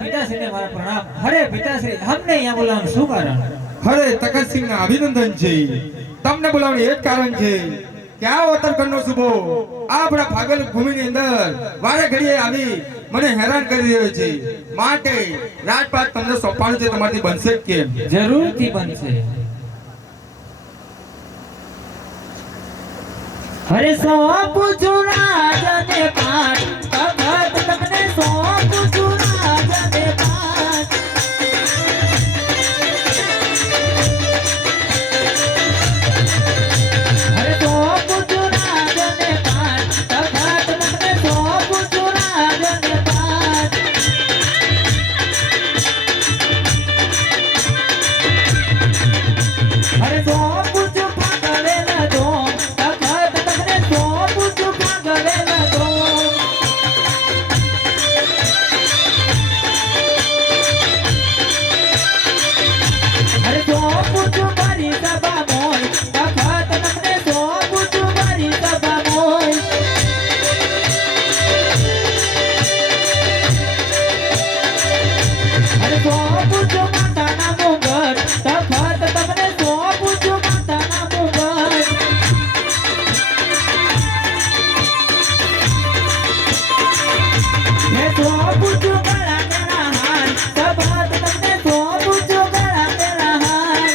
પિતાશ્રી ને મારા પ્રણામ। હરે પિતાશ્રી, हमने यहाँ બોલાવવાનું શું કારણ? હરે તખતસિંહ ના અભિનંદન છે। તમને બોલાવવાનું એક કારણ છે કે આ અવતરણનો શુભો આપણા ભાગલ ભૂમિની અંદર વારે ઘડીએ આવી મને હેરાન કરી રહ્યો છે, માટે રાજપાટ તમને સોંપવાનું છે, તમારથી બનશે કેમ? જરૂરથી બનશે। હરે સોંપું છું રાજને પાટ, ભગત તમને સોંપું છું રાજને પાટ। હરે સોંપું છું રાજને પાટ, ભગત તમને સોંપું છું રાજને પાટ। હરે સોંપું છું ફાગવેલા ધોમ, ભગત તમને સોંપું છું ફાગવેલા ધોમ। હરે સોંપું છું મારી સભા મોય, ભગત તમને સોંપું છું મારી સભા મોય। હરે સોંપું છું માતાના મુગટ, ભગત તમને સોંપું છું માતાના મુગટ। હે સોંપું છું ગળા તેના હાર, ભગત તમને સોંપું છું ગળા તેના હાર।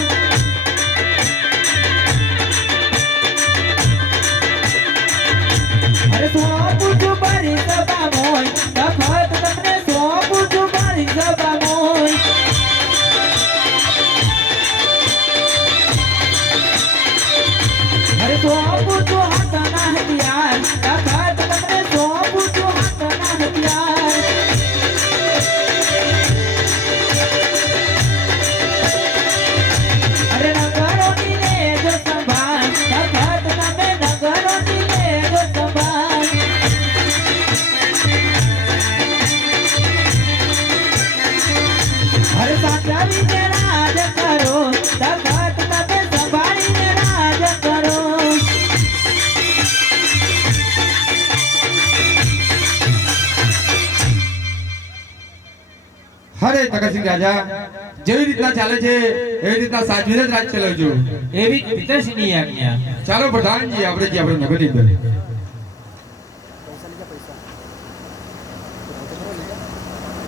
હરે સોંપું છું મારી સભા મોય, ભગત તમને સોંપું છું મારી સભા મોય। હરે સોંપું છું હાથના હથિયાર, ભગત તમને સોંપું છું હાથના હથિયાર। અરે નગરોની લેજો સંભાળ, ભગત તમે નગરોની લેજો સંભાળ। હરે સાચવીને રાજ કરો, ભગત તમે સંભાળીને રાજ કરો। હરે તખતસિંહ રાજા, જેવી રીતના ચાલે છે એવી રીતના સાજવીને જ રાજ ચલાવજો। એવી જ પિતાશ્રીની આજ્ઞા। ચાલો પ્રધાનજી, આપણે નગરની અંદર